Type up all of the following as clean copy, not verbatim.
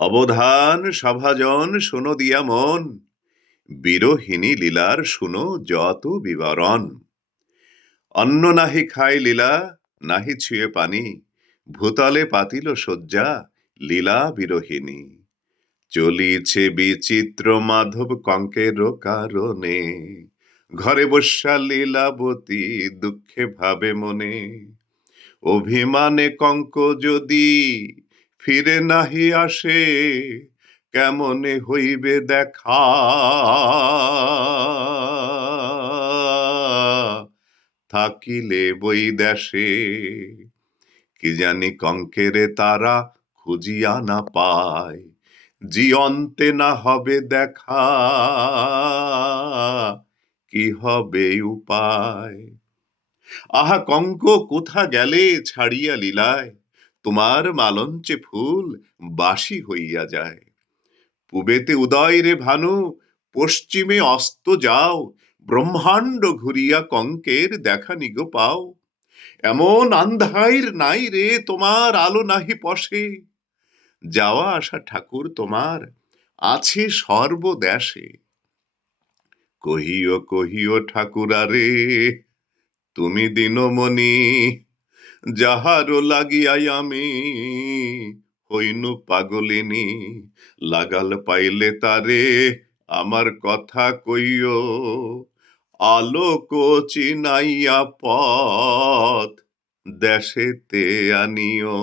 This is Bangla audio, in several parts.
অবধান সভাজন শোনো দিয়া মন, বিরোহিণী লীলার শুনো যত বিবরণ। অন্ন নাহি খায় লীলা, নাহি ছুঁয়ে পানি, ভূতলে পাতিল শয্যা, লীলা বিরোহিণী। চলিছে বিচিত্র মাধব কঙ্কের কারণে, ঘরে বসা লীলাবতী দুঃখে ভাবে মনে। অভিমানে কঙ্ক যদি ফিরে নাহি আসে, কেমনে হইবে দেখা, থাকিলে বই দেশে। কি জানি কঙ্কেরে তারা খুঁজিয়া না পায়, জীবন্তে না হবে দেখা, কি হবে উপায়। আহা কঙ্ক কোথা গেলে ছাড়িয়া লীলায়, তোমার মালঞ্চে ফুল বাসি হইয়া যায়। পূবেতে উদয় রে ভানু, পশ্চিমে অস্ত যাও, ব্রহ্মাণ্ড ঘুরিয়া কঙ্কের দেখা নিগো পাও। এমন আন্ধাইর নাই রে তোমার আলো নাহি পশে, যাওয়া আসা ঠাকুর তোমার আছে সর্বদেশে। কহিও কহিও ঠাকুরারে, তুমি দিনমণি, যাহারও লাগিয়াই আমি হইনু পাগলিনী। লাগাল পাইলে তারে আমার কথা কইও, আলোক চিনাইয়া পথ দেশেতে আনিও।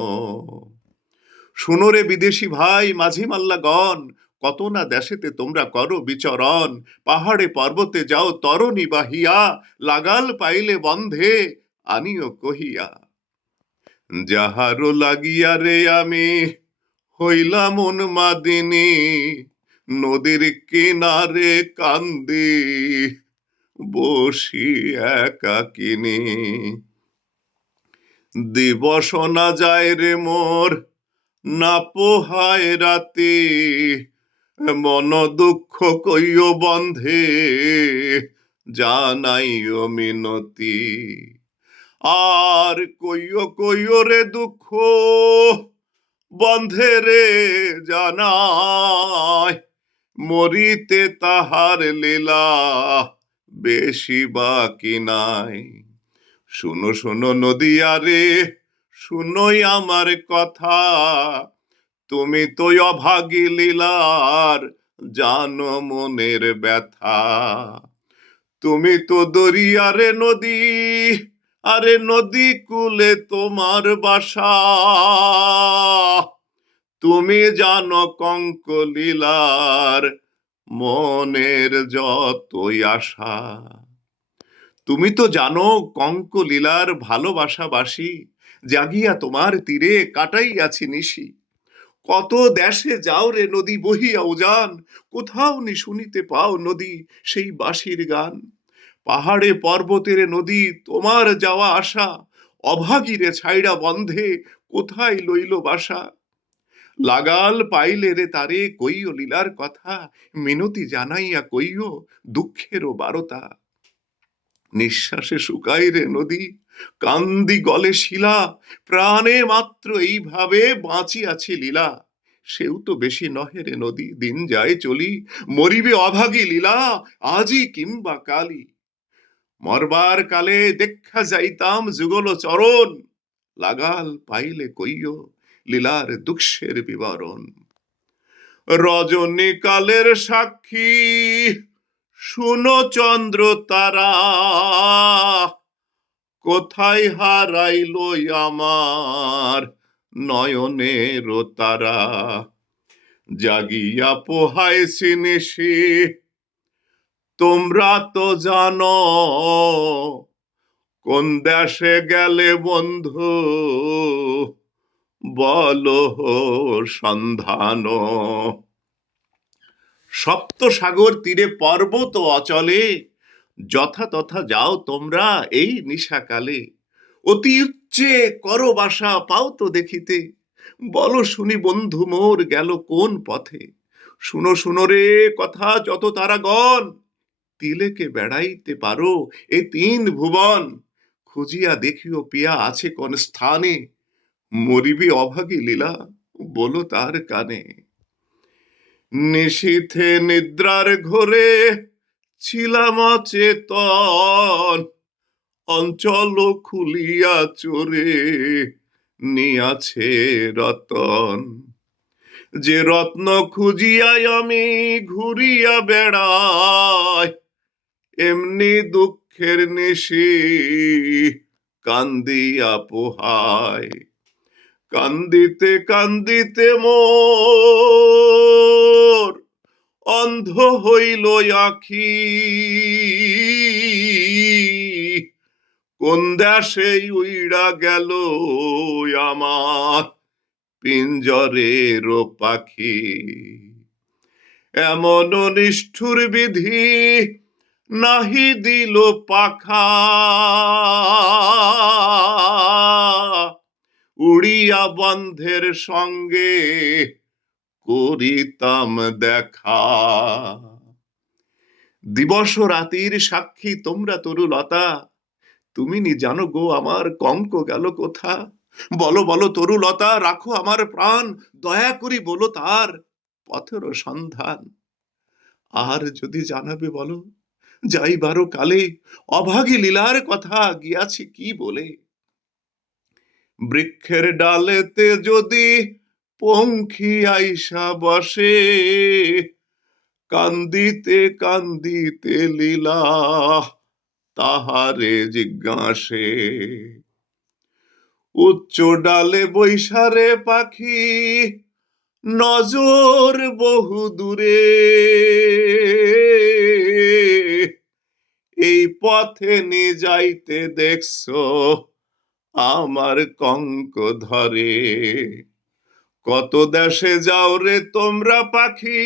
শুনো রে বিদেশি ভাই মাঝি মাল্লাগণ, কত না দেশেতে তোমরা করো বিচরণ। পাহাড়ে পর্বতে যাও তরণী বাহিয়া, লাগাল পাইলে বন্ধে আনিও কহিয়া। যাহারও লাগিয়া রে আমি হইলাম উন্মাদিনী, নদীর কিনারে কান্দি বসি একাকিনী। দিবস না যায় রে মোর, না পোহায় রাতি, মন দুঃখ কইও বন্ধে জানাইও মিনতি। আর কইও কইও রে দুঃখ বন্ধে রে জানাই, মরিতে তাহার লীলা বেশি বাকি নাই। শুনো শুনো নদিয়া রে, শুনোই আমার কথা, তুমি তো অভাগী লীলার জানো মনের ব্যথা। তুমি তো দরিয়ারে নদী, আরে নদী কূলে তোমার বাসা, তুমি জানো কঙ্ক লীলার মনের যতই আশা। তুমি তো জানো কঙ্ক লীলার ভালোবাসাবাসী, জাগিয়া তোমার তীরে কাটাইয়াছি নিশি। কত দেশে যাও রে নদী বহিয়া উজান, কোথাও নি শুনিতে পাও নদী সেই বাঁশির গান। পাহাড়ে পর্বতের নদী তোমার যাওয়া আসা, অভাগীরে ছাইড়া বন্ধে কোথায় লইল বাসা। লাগাল পাইলে রে তারে কইও লীলার কথা, মিনতি জানাইয়া কইও দুঃখেরও বারতা। নিঃশ্বাসে শুকাই রে নদী, কান্দি গলে শিলা, প্রাণে মাত্র এইভাবে বাঁচিয়াছি লীলা। সেও তো বেশি নহে রে নদী, দিন যায় চলি, মরিবে অভাগী লীলা আজই কিংবা কালি। মরবার কালে দেখা যাইতাম যুগল চরণ, লাগাল পাইলে কইও লীলার দুঃখের বিবরণ। রজনী কালের সাক্ষী শুনো চন্দ্র তারা, কোথায় হারাইল আমার নয়নের তারা। জাগিয়া পোহাইছি নিশি, তোমরা তো জানো কোন দেশে গেলে বন্ধু, বলো সন্ধান। সপ্ত সাগর তীরে পর্বত অচলে, যথা তথা যাও তোমরা এই নিশাকালে। অতি উচ্চে করো বাসা পাও তো দেখিতে, বলো শুনি বন্ধু মোর গেল কোন পথে। শুনো শুনো রে কথা যত তারাগণ, তিলেকে বেড়াইতে পারো এ তিন ভুবন। খুঁজিয়া দেখিও পিয়া আছে কোন স্থানে, মরিবি অভাগী লীলা বলো তার কানে। নিশীথে নিদ্রার ঘোরে ছিলাম অচেতন, অঞ্চল খুলিয়া চোরে নিয়াছে রতন। যে রত্ন খুঁজিয়াই আমি ঘুরিয়া বেড়াই, এমনি দুঃখের নিশি কান্দিয়া পোহায়। কান্দিতে কান্দিতে মোর অন্ধ হইল আখি, কোন দেশে উইড়া গেল আমার পিঞ্জরের পাখি। এমন নিষ্ঠুর বিধি নাহি দিল পাখা, উড়িয়া বন্ধের সঙ্গে করিতাম দেখা। দিবস রাতির সাক্ষী তোমরা তরুলতা, তুমি নি জানো গো আমার কঙ্ক গেল কোথা। বলো বলো তরুলতা, রাখো আমার প্রাণ, দয়া করি বলো তার পথের সন্ধান। আর যদি জানাবে বলো, যাইবারও কালে অভাগী লীলার কথা গিয়াছি কি বলে। বৃক্ষের ডালেতে যদি পঙ্খী আইসা বসে, কান্দিতে কান্দিতে লীলা তাহারে জিজ্ঞাসে। উচ্চ ডালে বৈশারে পাখি নজর বহু দূরে, এই পথে নি যাইতে দেখছো আমার কঙ্ক ধরে। কত দেশে যাও রে তোমরা পাখি,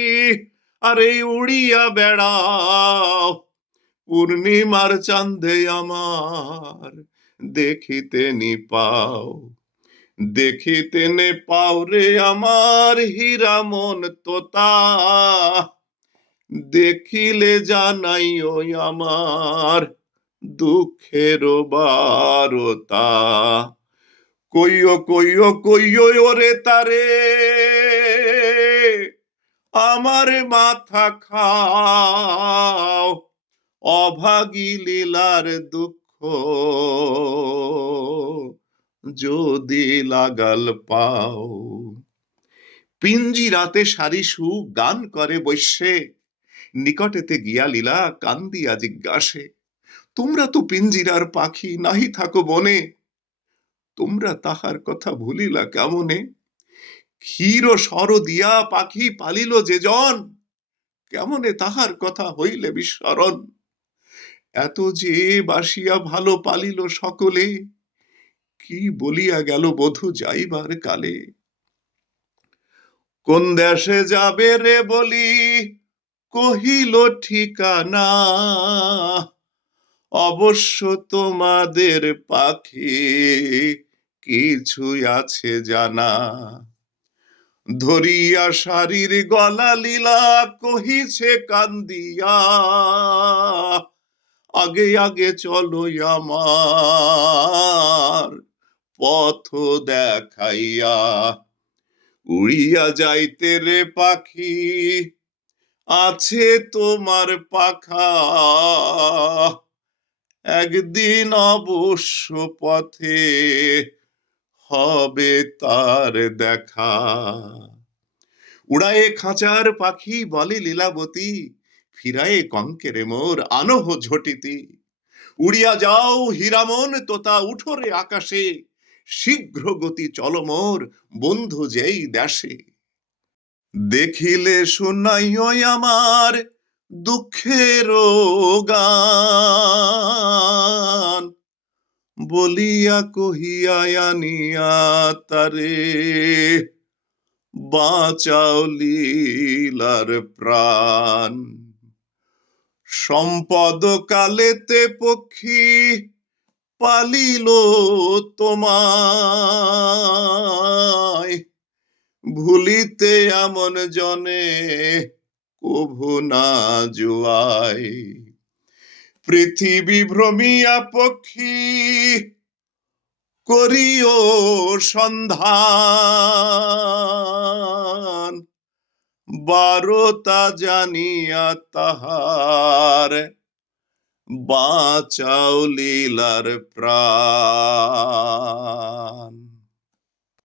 আর এই উড়িয়া বেড়াও, পূর্ণিমার চাঁদে আমার দেখিতে নি পাও। দেখিতে নে পাও রে আমার হীরা মন তোতা, দেখিলে জানাইও আমার দুঃখের বারতা। কইও কইও কইও ওরে তারে আমার মাথা খাও, অভাগী লীলার দুঃখ যদি লাগাল পাও। পিঞ্জি রাতে সারিসু গান করে বৈশ্যে, নিকটেতে গিয়া লীলা কান্দিয়া জিজ্ঞাসে। তোমরা তো পিঞ্জিরার পাখি, নাহি থাকো বনে, তোমরা তাহার কথা ভুলিলা কেমনে। ক্ষীর সর দিয়া পাখি পালিল যে জন, কেমনে তাহার কথা হইলে বিস্মরণ। এত যে বাসিয়া ভালো পালিল সকলে, কি বলিয়া গেল বধূ যাইবার কালে। কোন দেশে যাবে রে বলি কহিল ঠিকানা, অবশ্য তোমাদের পাখি কিছুই আছে জানা। ধরিয়া শারীর গলা লীলা কহিছে কান্দিয়া, আগে আগে চলো আমার পথ দেখাইয়া। উড়িয়া যাইতে রে পাখি আছে তোমার পাখা, একদিন অবশ্য পথে হবে তার দেখা। উড়ায়ে খাঁচার পাখি বলে লীলাবতী, ফিরায়ে কঙ্কেরে মোর আনহ ঝটিতি। উড়িয়া যাও হীরামন তোতা উঠো রে আকাশে, শীঘ্র গতি চলো মোর বন্ধু যেই দেশে। দেখিলে শুনাইও আমার দুঃখের গান, বলিয়া কহিয়া আনিয়া তারে বাঁচাও লীলার প্রাণ। সম্পদ কালেতে পক্ষী পালিল তোমায়, ভুলিতে এমন জনে কভু না জুয়ায়। পৃথিবী ভ্রমিয়া পক্ষী করিও সন্ধান, বারতা জানিয়া তাহার বাঁচাও লীলার প্রাণ।